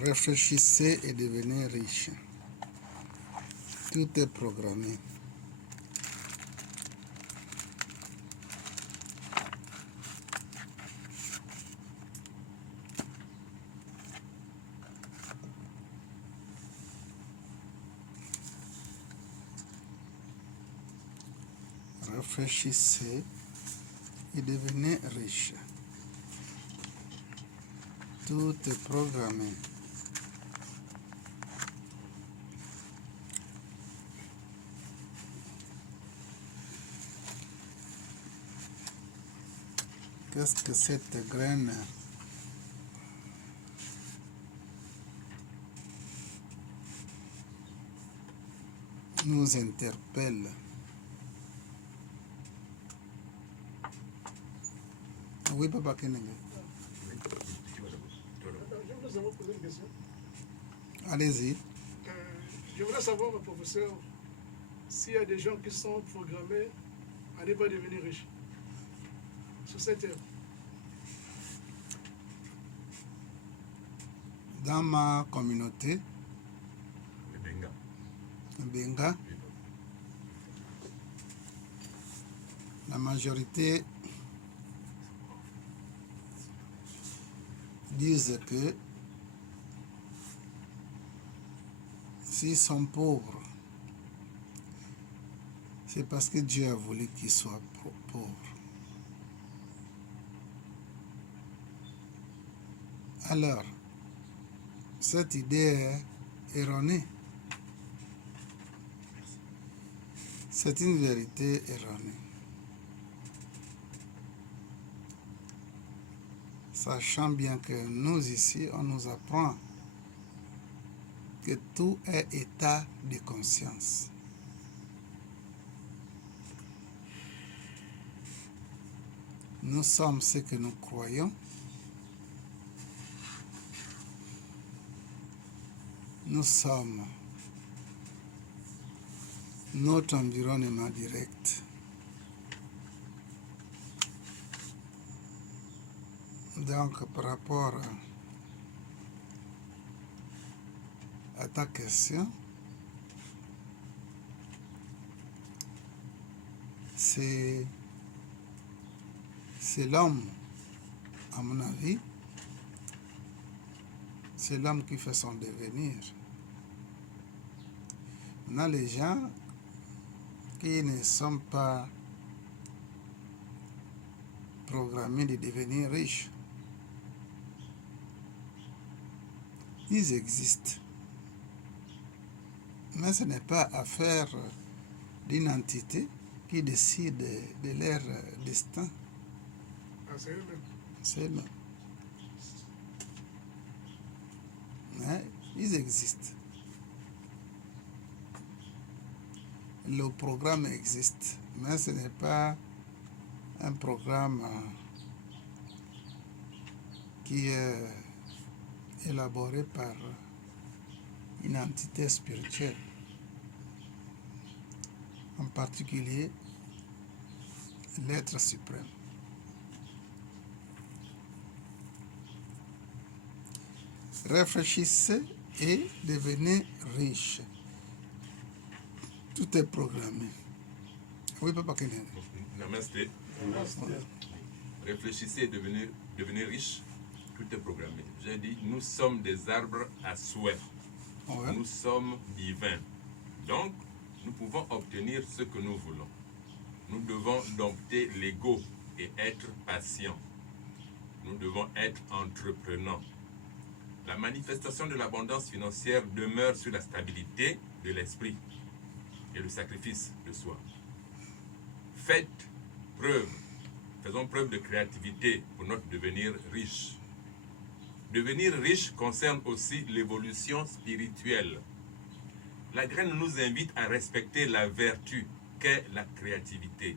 Réfléchissez et devenez riche. Tout est programmé. Réfléchissez et devenez riche. Tout est programmé. Qu'est-ce que cette graine nous interpelle? Oui, Papa Kenenge. Je voudrais savoir poser une question. Allez-y. Je voudrais savoir, professeur, s'il y a des gens qui sont programmés à ne pas devenir riches sur cette terre. Dans ma communauté, Benga, la majorité disent que s'ils sont pauvres, c'est parce que Dieu a voulu qu'ils soient pauvres. Alors, cette idée est erronée. C'est une vérité erronée. Sachant bien que nous ici, on nous apprend que tout est état de conscience. Nous sommes ce que nous croyons. Nous sommes notre environnement direct. Donc, par rapport à ta question, c'est l'homme, à mon avis, c'est l'homme qui fait son devenir. On a les gens qui ne sont pas programmés de devenir riches. Ils existent. Mais ce n'est pas affaire d'une entité qui décide de leur destin. Ah, c'est eux-mêmes. C'est eux-mêmes. Mais ils existent. Le programme existe, mais ce n'est pas un programme qui est élaboré par une entité spirituelle, en particulier l'être suprême. Réfléchissez et devenez riche. Tout est programmé. Oui, Papa Kenene. Namasté. Réfléchissez et devenez riche. Tout est programmé. J'ai dit, nous sommes des arbres à souhait. Ouais. Nous sommes divins. Donc, nous pouvons obtenir ce que nous voulons. Nous devons dompter l'ego et être patients. Nous devons être entreprenants. La manifestation de l'abondance financière demeure sur la stabilité de l'esprit et le sacrifice de soi. Faisons preuve de créativité pour notre devenir riche. Devenir riche concerne aussi l'évolution spirituelle. La graine nous invite à respecter la vertu qu'est la créativité.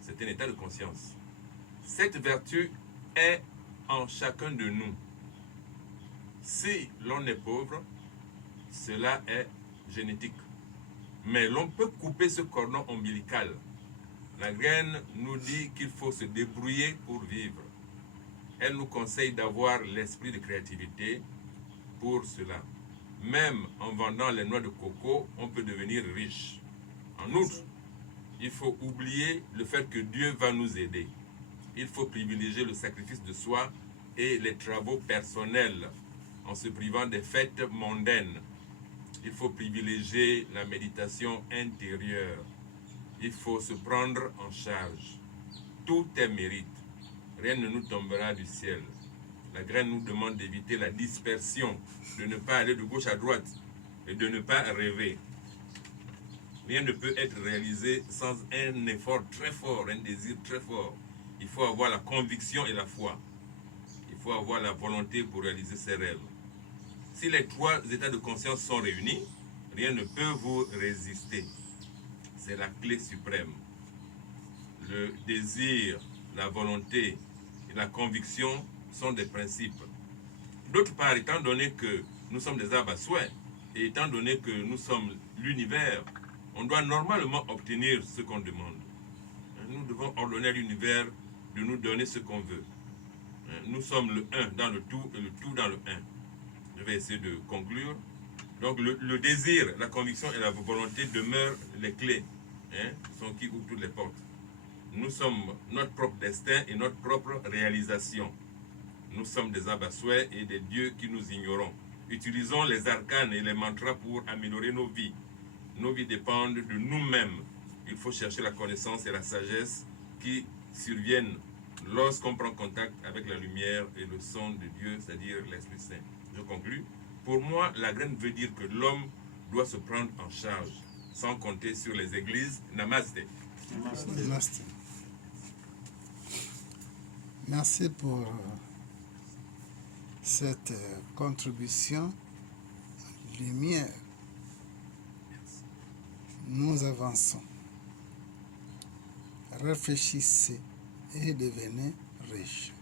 C'est un état de conscience. Cette vertu est en chacun de nous. Si l'on est pauvre, cela est génétique. Mais l'on peut couper ce cordon ombilical. La graine nous dit qu'il faut se débrouiller pour vivre. Elle nous conseille d'avoir l'esprit de créativité, pour cela. Même en vendant les noix de coco, on peut devenir riche. En outre, il faut oublier le fait que Dieu va nous aider. Il faut privilégier le sacrifice de soi et les travaux personnels en se privant des fêtes mondaines. Il faut privilégier la méditation intérieure. Il faut se prendre en charge. Tout est mérite. Rien ne nous tombera du ciel. La graine nous demande d'éviter la dispersion, de ne pas aller de gauche à droite et de ne pas rêver. Rien ne peut être réalisé sans un effort très fort, un désir très fort. Il faut avoir la conviction et la foi. Il faut avoir la volonté pour réaliser ses rêves. Si les trois états de conscience sont réunis, rien ne peut vous résister. C'est la clé suprême. Le désir, la volonté et la conviction sont des principes. D'autre part, étant donné que nous sommes des arbres à souhait, et étant donné que nous sommes l'univers, on doit normalement obtenir ce qu'on demande. Nous devons ordonner à l'univers de nous donner ce qu'on veut. Nous sommes le un dans le tout et le tout dans le un. Je vais essayer de conclure. Donc le désir, la conviction et la volonté demeurent les clés, sont qui ouvrent toutes les portes. Nous sommes notre propre destin et notre propre réalisation. Nous sommes des arbres à souhait et des dieux qui nous ignorons. Utilisons les arcanes et les mantras pour améliorer nos vies. Nos vies dépendent de nous-mêmes. Il faut chercher la connaissance et la sagesse qui surviennent lorsqu'on prend contact avec la lumière et le son de Dieu, c'est-à-dire l'Esprit Saint. Je conclus. Pour moi, la graine veut dire que l'homme doit se prendre en charge, sans compter sur les églises. Namaste. Namaste. Merci pour cette contribution lumière. Nous avançons. Réfléchissez et devenez riche.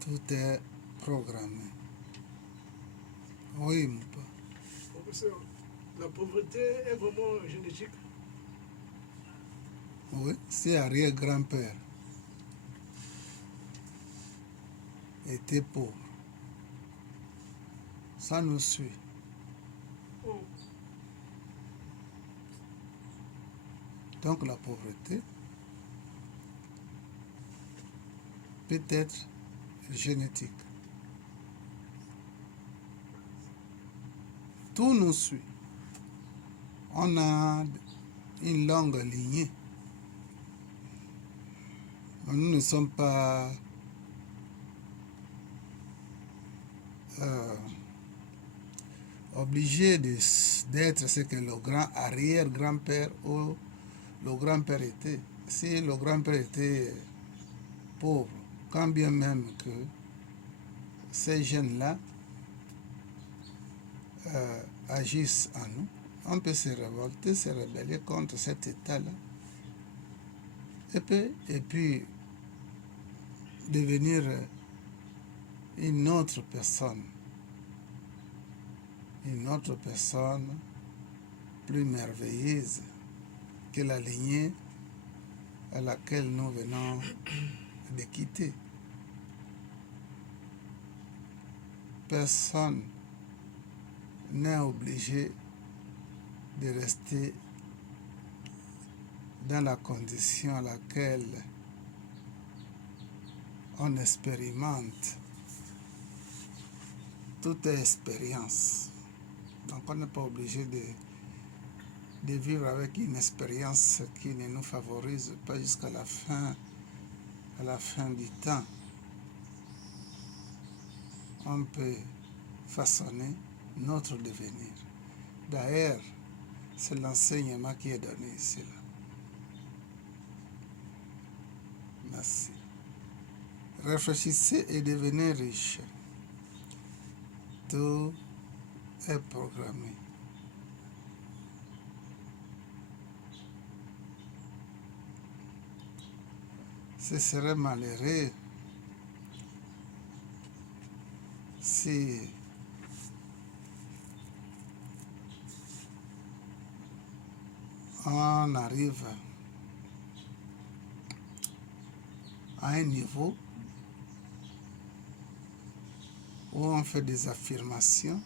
Tout est programmé. Oui, mon père. Professeur, la pauvreté est vraiment génétique. Oui, c'est arrière-grand-père était pauvre. Ça nous suit. Oh, Donc la pauvreté peut être génétique. Tout nous suit. On a une longue lignée. Nous ne sommes pas obligés d'être ce que le grand arrière-grand-père ou le grand-père était. Si le grand-père était pauvre, quand bien même que ces jeunes-là agissent en nous, on peut se révolter, se rebeller contre cet état-là. Et puis devenir une autre personne plus merveilleuse que la lignée à laquelle nous venons de quitter. Personne n'est obligé de rester dans la condition à laquelle on expérimente. Tout est expérience. Donc on n'est pas obligé de vivre avec une expérience qui ne nous favorise pas jusqu'à la fin du temps. On peut façonner notre devenir. D'ailleurs, c'est l'enseignement qui est donné ici. Merci. Réfléchissez et devenez riche. Tout est programmé. Ce serait malheureux si on arrive à un niveau où on fait des affirmations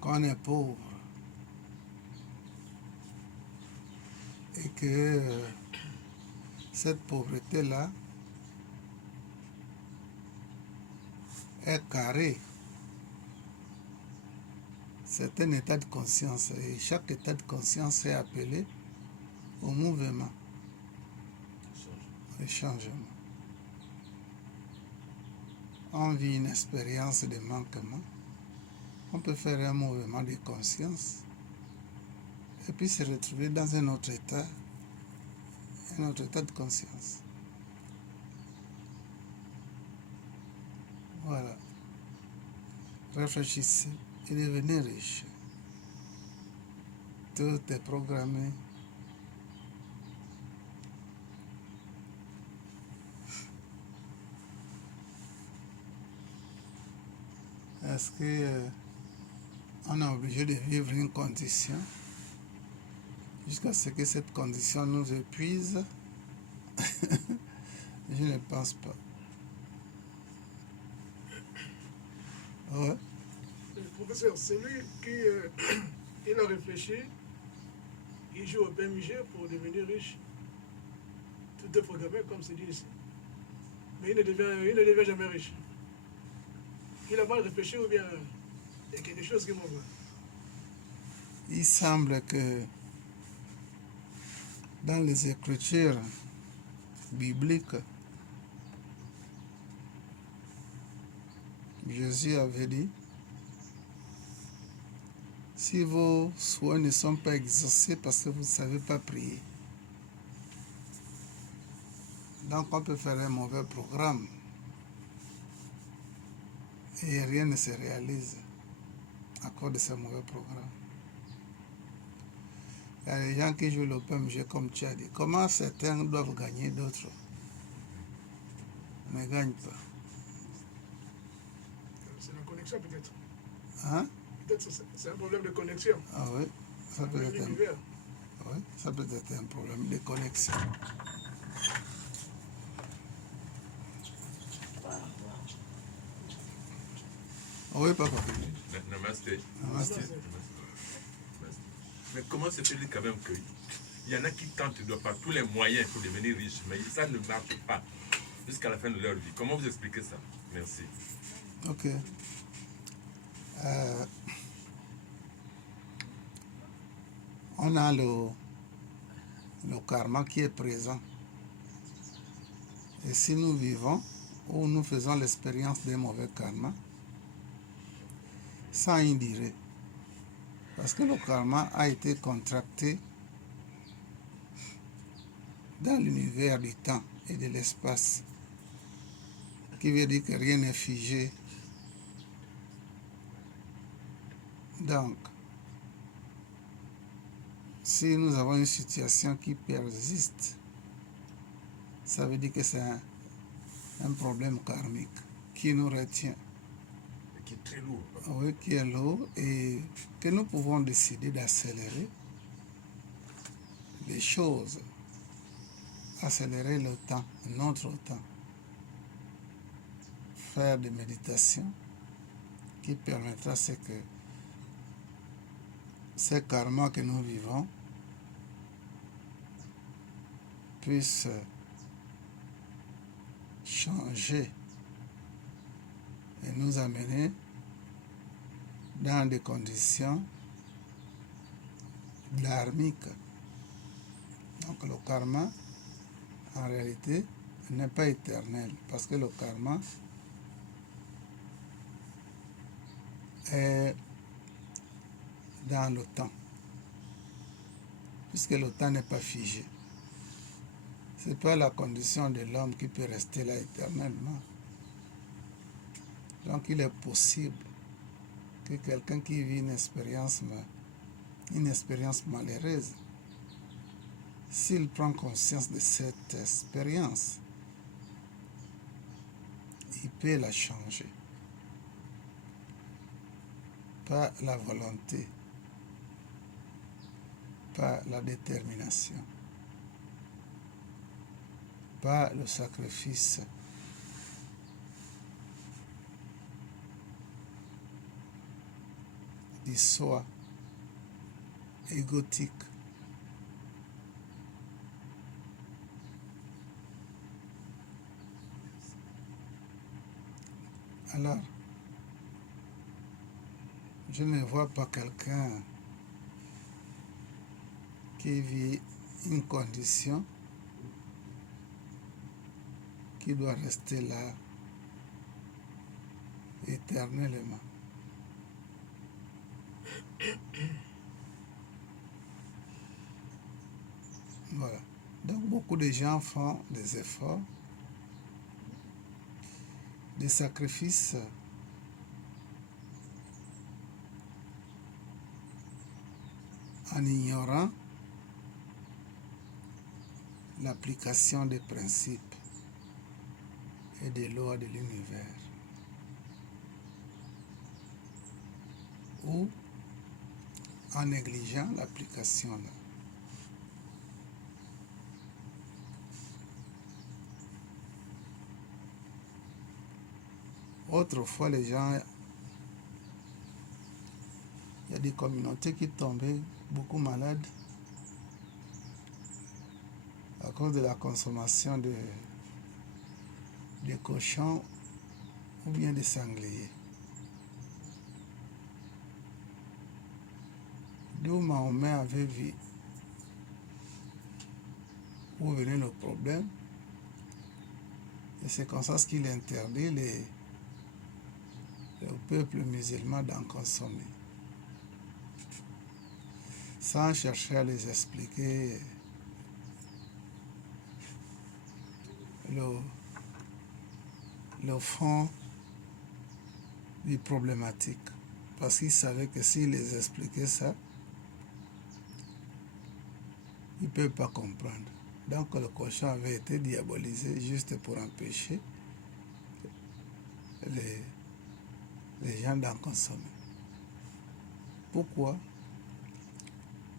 qu'on est pauvre et que cette pauvreté-là est carrée. C'est un état de conscience et chaque état de conscience est appelé au mouvement, au changement. On vit une expérience de manquement, on peut faire un mouvement de conscience et puis se retrouver dans un autre état de conscience. Voilà. Réfléchissez et devenez riche. Tout est programmé. Est-ce que on est obligé de vivre une condition jusqu'à ce que cette condition nous épuise? Je ne pense pas. Ouais. Professeur, c'est lui qui il a réfléchi, il joue au PMG pour devenir riche. Tout est programmé, comme c'est dit ici. Mais il ne devient jamais riche. Il a mal réfléchi ou bien il y a quelque chose qui m'envoie. Il semble que dans les Écritures bibliques, Jésus avait dit, si vos souhaits ne sont pas exaucés parce que vous ne savez pas prier. Donc on peut faire un mauvais programme et rien ne se réalise à cause de ce mauvais programme. Il y a des gens qui jouent le PMG comme tu as dit. Comment certains doivent gagner, d'autres ne gagnent pas? C'est la connexion peut-être. Hein? Peut-être c'est un problème de connexion. Ah oui, ça peut Avec être l'univers. oui, ça peut être un problème de connexion. Oui, papa. Namasté. Namasté. Namasté. Mais comment se fait-il quand même qu'il y en a qui tentent par tous les moyens pour devenir riches, mais ça ne marche pas jusqu'à la fin de leur vie? Comment vous expliquez ça? Merci. Ok. On a le karma qui est présent. Et si nous vivons ou nous faisons l'expérience d'un mauvais karma, sans indirer, parce que le karma a été contracté dans l'univers du temps et de l'espace, qui veut dire que rien n'est figé. Donc, si nous avons une situation qui persiste, ça veut dire que c'est un problème karmique qui nous retient. Qui est très lourd. Oui, qui est lourd et que nous pouvons décider d'accélérer les choses, accélérer le temps, notre temps, faire des méditations qui permettra à ce que ces karmas que nous vivons puissent changer et nous amener dans des conditions dharmiques. Donc le karma, en réalité, n'est pas éternel, parce que le karma est dans le temps, puisque le temps n'est pas figé. Ce n'est pas la condition de l'homme qui peut rester là éternellement. Donc il est possible que quelqu'un qui vit une expérience malheureuse, s'il prend conscience de cette expérience, il peut la changer. Pas la volonté, pas la qui soit égotique. Alors, je ne vois pas quelqu'un qui vit une condition qui doit rester là éternellement. Voilà. Donc beaucoup de gens font des efforts, des sacrifices en ignorant l'application des principes et des lois de l'univers, ou en négligeant l'application là. Autrefois, les gens, il y a des communautés qui tombaient beaucoup malades à cause de la consommation de cochons ou bien de sangliers. D'où Mahomet avait vu où venait le problème, et c'est comme ça qu'il interdit le peuple musulman d'en consommer, sans chercher à les expliquer le fond du problématique, parce qu'il savait que s'il les expliquait ça, ils ne peuvent pas comprendre. Donc le cochon avait été diabolisé juste pour empêcher les gens d'en consommer. Pourquoi?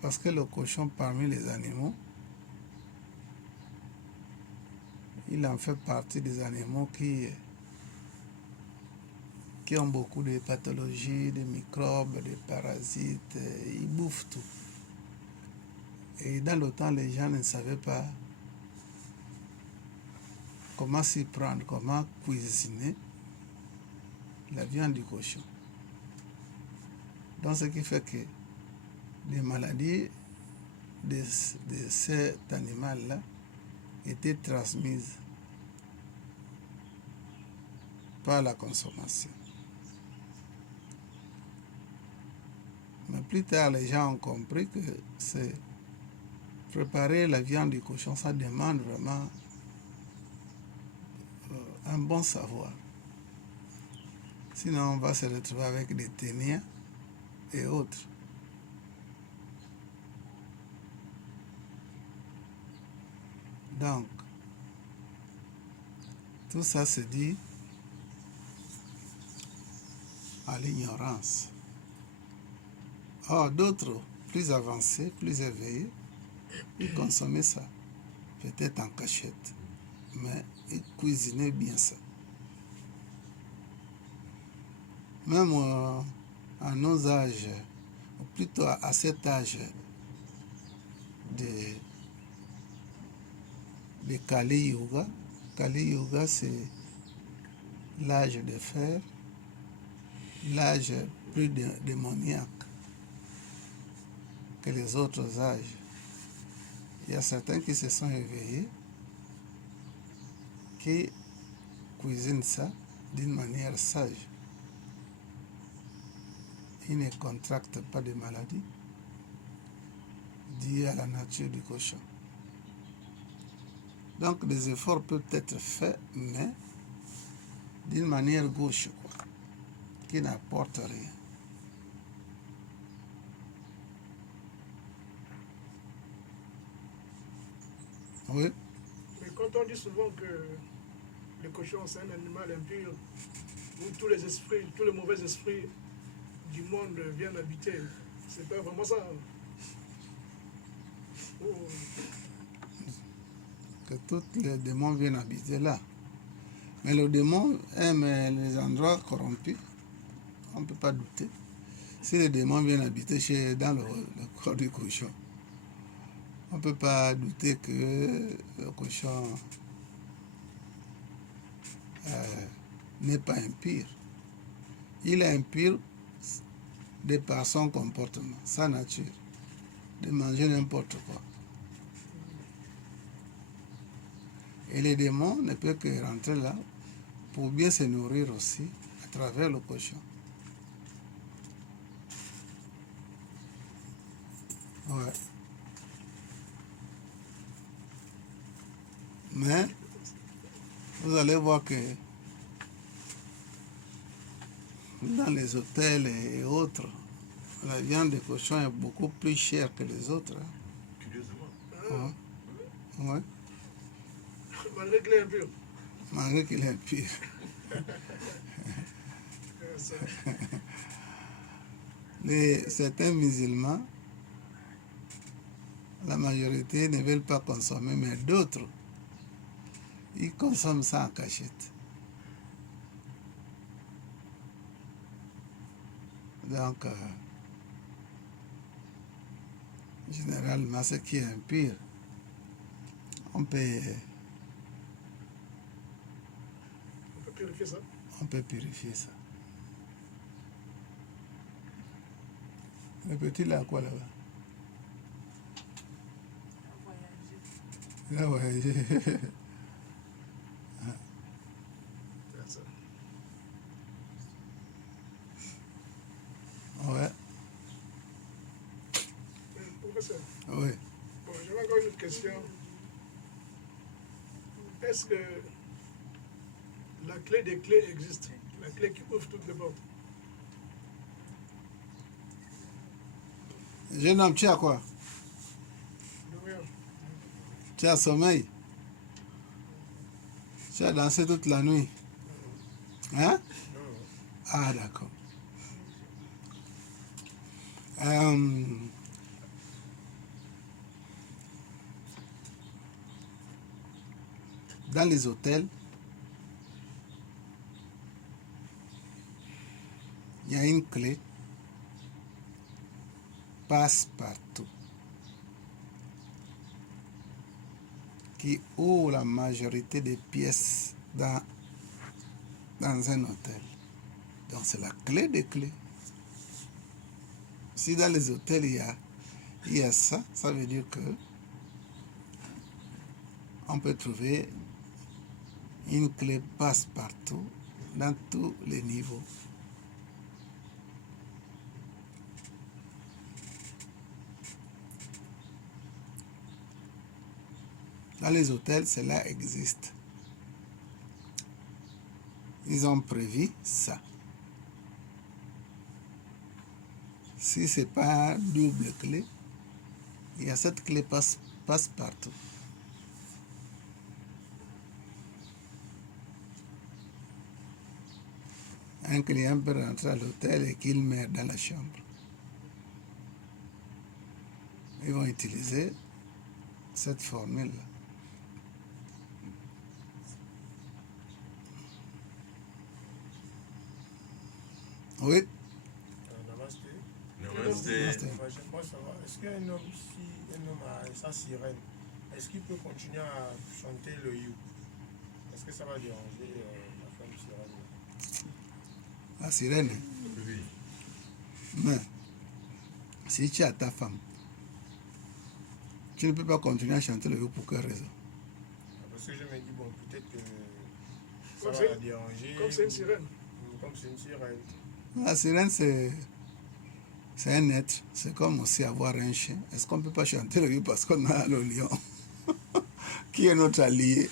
Parce que le cochon, parmi les animaux, il en fait partie des animaux qui ont beaucoup de pathologies, de microbes, de parasites. Ils bouffent tout. Et dans le temps, les gens ne savaient pas comment s'y prendre, comment cuisiner la viande du cochon. Donc, ce qui fait que les maladies de cet animal-là étaient transmises par la consommation. Mais plus tard, les gens ont compris que c'est préparer la viande du cochon, ça demande vraiment un bon savoir. Sinon, on va se retrouver avec des ténias et autres. Donc, tout ça se dit à l'ignorance. Or, d'autres, plus avancés, plus éveillés, ils consommaient ça, peut-être en cachette, mais ils cuisinaient bien ça. Même à nos âges, ou plutôt à cet âge de Kali Yuga. Kali Yuga, c'est l'âge de fer, l'âge plus démoniaque que les autres âges. Il y a certains qui se sont éveillés, qui cuisinent ça d'une manière sage. Ils ne contractent pas de maladies liées à la nature du cochon. Donc des efforts peuvent être faits, mais d'une manière gauche, qui n'apporte rien. Oui. Mais quand on dit souvent que le cochon c'est un animal impur, où tous les esprits, tous les mauvais esprits du monde viennent habiter, c'est pas vraiment ça. Oh. Que tous les démons viennent habiter là. Mais le démon aime les endroits corrompus, on ne peut pas douter. Si les démons viennent habiter dans le corps du cochon, on ne peut pas douter que le cochon n'est pas impur. Il est impur de par son comportement, sa nature, de manger n'importe quoi. Et les démons ne peuvent que rentrer là pour bien se nourrir aussi à travers le cochon. Ouais. Mais vous allez voir que dans les hôtels et autres, la viande de cochon est beaucoup plus chère que les autres. Curieusement. Ouais. Ouais. Malgré qu'il est impur. Malgré qu'il est impur. Certains musulmans, la majorité ne veulent pas consommer, mais d'autres, ils consomment ça en cachette. Donc, généralement, ce qui est impur, on peut Purifier ça. On peut purifier ça. Le petit là, quoi là-bas? Il a voyagé. Ouais. Professeur, Oui. bon, j'avais encore une autre question. Est-ce que la clé des clés existe? La clé qui ouvre toutes les portes? Jeune homme, tu as quoi? De rien. Tu as sommeil? Tu as dansé toute la nuit? Hein? Ah, d'accord. Dans les hôtels, il y a une clé passe-partout qui ouvre la majorité des pièces dans un hôtel. Donc c'est la clé des clés. Si dans les hôtels il y a ça, ça veut dire que on peut trouver une clé passe-partout dans tous les niveaux. Dans les hôtels, cela existe. Ils ont prévu ça. Si ce n'est pas double clé, il y a cette clé passe partout. Un client peut rentrer à l'hôtel et qu'il meurt dans la chambre. Ils vont utiliser cette formule-là. Oui. Namasté. Namasté. J'aimerais savoir, est-ce qu'un homme, si un homme a sa sirène, est-ce qu'il peut continuer à chanter le you? Est-ce que ça va déranger la femme sirène? La sirène. Oui. Mais si tu as ta femme, tu ne peux pas continuer à chanter le you pour quelle raison? Parce que je me dis, bon, peut-être que ça Comme va c'est- la déranger. Comme c'est une sirène. Comme c'est une sirène. La sirène, c'est un être. C'est comme aussi avoir un chien. Est-ce qu'on ne peut pas chanter le you parce qu'on a le lion qui est notre allié?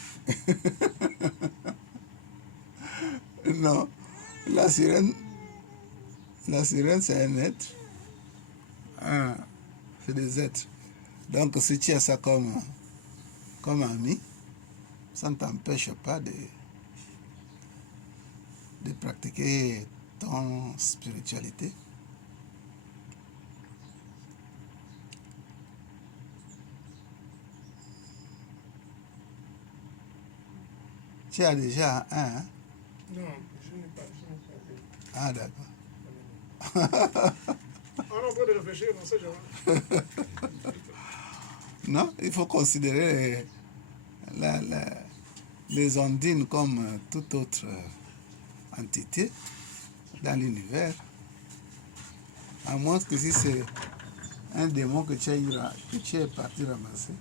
Non. La sirène, c'est un être. Ah, c'est des êtres. Donc, si tu as ça comme ami, ça ne t'empêche pas de pratiquer ton spiritualité. Tu as déjà un, hein? Non, je n'ai pas. Ah, d'accord. On est en train de réfléchir, on sait jamais. Non, il faut considérer les ondines comme toute autre entité dans l'univers. À moins que si c'est un démon que tu es parti ramasser,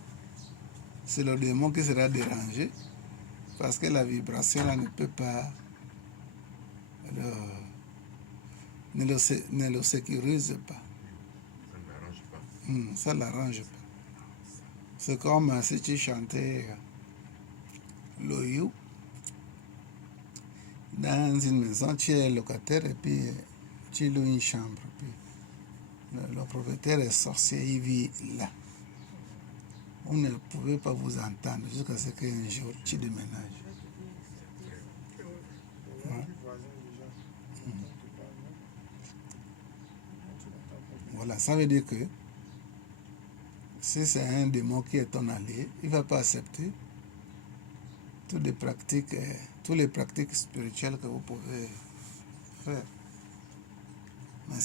c'est le démon qui sera dérangé parce que la vibration là ne peut pas ne le sécurise pas. Ça ne l'arrange pas. C'est comme si tu chantais l'Oyou dans une maison, tu es locataire et puis tu loues une chambre. Puis le propriétaire est sorcier, il vit là. Vous ne pouvez pas vous entendre jusqu'à ce qu'un jour tu déménages. Voilà, ça veut dire que si c'est un démon qui est ton allié, il ne va pas accepter toutes les pratiques spirituelles que vous pouvez faire. Mais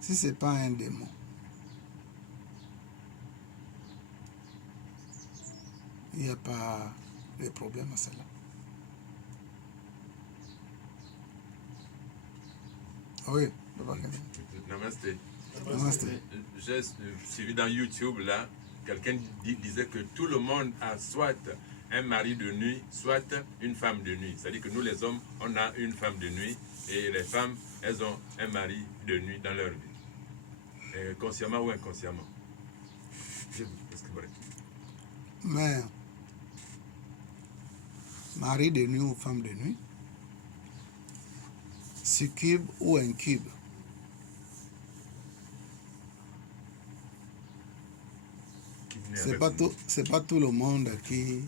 si ce n'est pas un démon, il n'y a pas de problème à cela. Oui, Namasté. Namasté. J'ai suivi dans YouTube, là, quelqu'un disait que tout le monde a soit un mari de nuit, soit une femme de nuit. C'est-à-dire que nous, les hommes, on a une femme de nuit et les femmes, elles ont un mari de nuit dans leur vie. Consciemment ou inconsciemment. Mais mari de nuit ou femme de nuit, succube ou incube, c'est pas tout le monde qui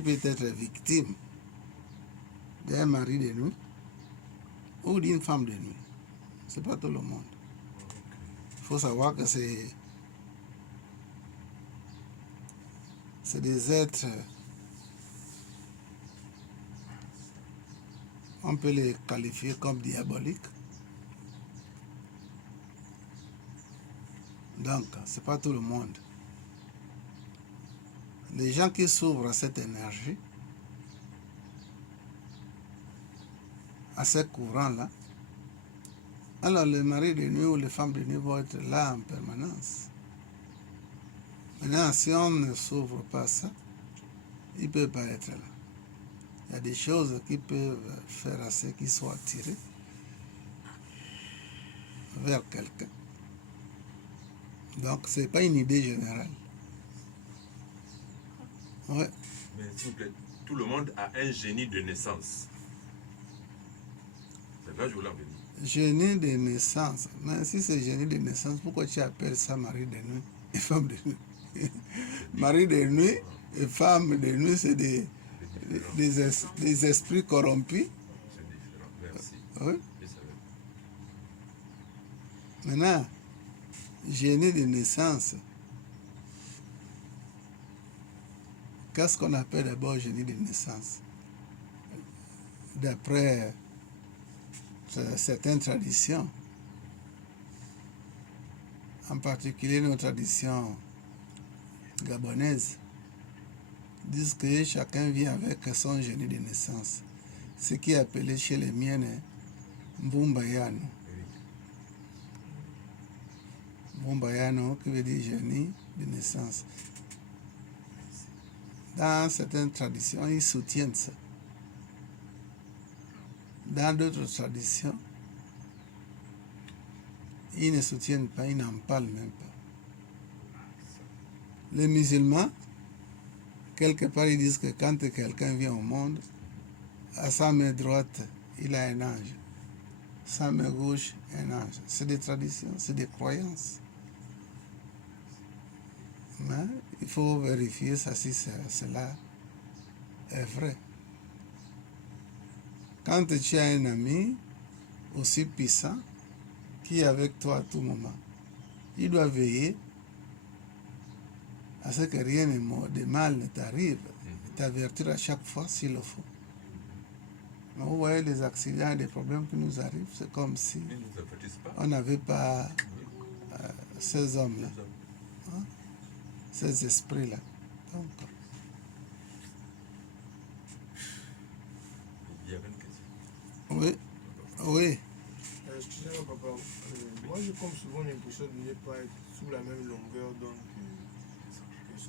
peut être victime d'un mari de nuit ou d'une femme de nuit. C'est pas tout le monde. Il faut savoir que c'est des êtres, on peut les qualifier comme diaboliques. Donc, ce n'est pas tout le monde. Les gens qui s'ouvrent à cette énergie, à ce courant-là, alors les maris de nuit ou les femmes de nuit vont être là en permanence. Maintenant, si on ne s'ouvre pas à ça, ils ne peuvent pas être là. Il y a des choses qui peuvent faire à ce qu'ils soient attirés vers quelqu'un. Donc, ce n'est pas une idée générale. Ouais. Mais s'il vous plaît, tout le monde a un génie de naissance. C'est là que je voulais en venir. Génie de naissance. Mais si c'est génie de naissance, pourquoi tu appelles ça mari de nuit et femme de nuit? Mari de nuit et femme de nuit, c'est des esprits corrompus. C'est différent. Merci. Oui. Je savais. Maintenant, génie de naissance. Qu'est-ce qu'on appelle d'abord génie de naissance? D'après certaines traditions, en particulier nos traditions gabonaises, disent que chacun vient avec son génie de naissance. Ce qui est appelé chez les miennes Mbumbayano. Mbumbayano qui veut dire génie de naissance. Dans certaines traditions, ils soutiennent ça. Dans d'autres traditions, ils ne soutiennent pas, ils n'en parlent même pas. Les musulmans, quelque part, ils disent que quand quelqu'un vient au monde, à sa main droite, il a un ange. Sa main gauche, un ange. C'est des traditions, c'est des croyances. Mais il faut vérifier ça si cela est vrai. Quand tu as un ami aussi puissant qui est avec toi à tout moment, il doit veiller à ce que rien de mal ne t'arrive et t'avertir à chaque fois s'il le faut. Mais vous voyez les accidents et les problèmes qui nous arrivent, c'est comme si Ils ne nous avertissent pas. on n'avait pas ces hommes-là, Nous avons- ces esprits-là. Donc, Il y avait une question. oui, oui. Excusez-moi, papa. Moi, j'ai comme souvent l'impression de ne pas être sous la même longueur d'onde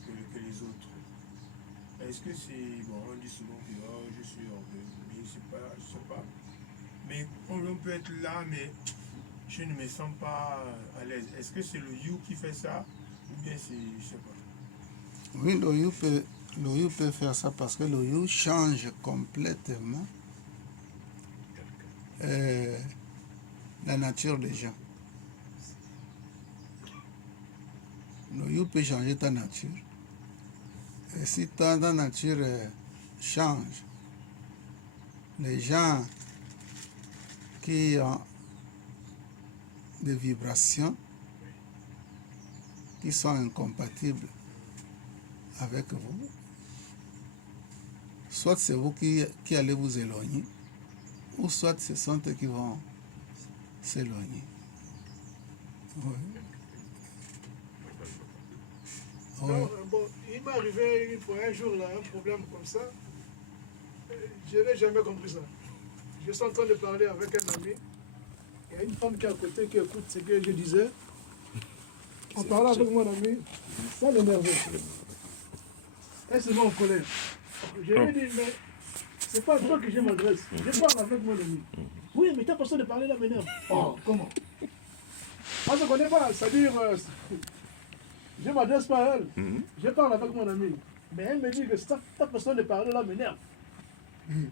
que les autres. Est-ce que c'est... Bon, on dit souvent que oh, je suis orgueilleux, mais je sais pas. Mais on peut être là, mais je ne me sens pas à l'aise. Est-ce que c'est le you qui fait ça ou bien c'est... Je sais pas. Oui, le you peut faire ça parce que le you change complètement la nature des gens. Le you peut changer ta nature. Et si ta nature change, les gens qui ont des vibrations qui sont incompatibles avec vous, soit c'est vous qui allez vous éloigner, ou soit ce sont eux qui vont s'éloigner. Oui. Oui. Non, bon, il m'est arrivé une fois, un jour, là, un problème comme ça. Je n'ai jamais compris ça. Je suis en train de parler avec un ami. Il y a une femme qui est à côté qui écoute ce que je disais. En parlant avec mon ami, ça l'énervait. Elle se met en colère. Je lui ai dit, mais c'est pas à toi que je m'adresse. Je parle avec mon ami. Oui, mais ta façon de parler là m'énerve. Oh, comment? On ne se connaît pas, c'est-à-dire, je ne m'adresse pas à elle. Je parle avec mon ami. Mais elle me dit que ta façon de parler là m'énerve.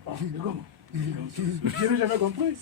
Oh, mais comment? Je n'ai jamais compris.